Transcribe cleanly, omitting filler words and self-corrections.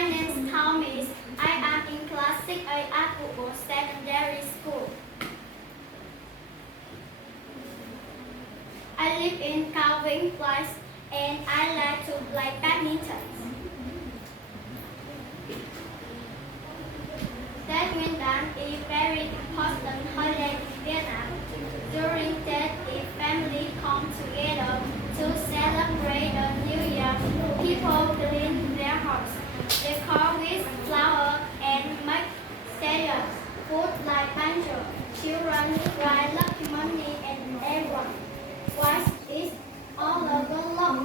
My name is Thomas. I am in class 6A at Woodward Secondary School. I live in Calvin Place and I like to play badminton. Badminton is very important holiday in Vietnam. During that, the family come together to celebrate the New Year. People clean their house, decor with flowers, and make stadiums, food like banjo. Children write lucky money and everyone. Why is all over love?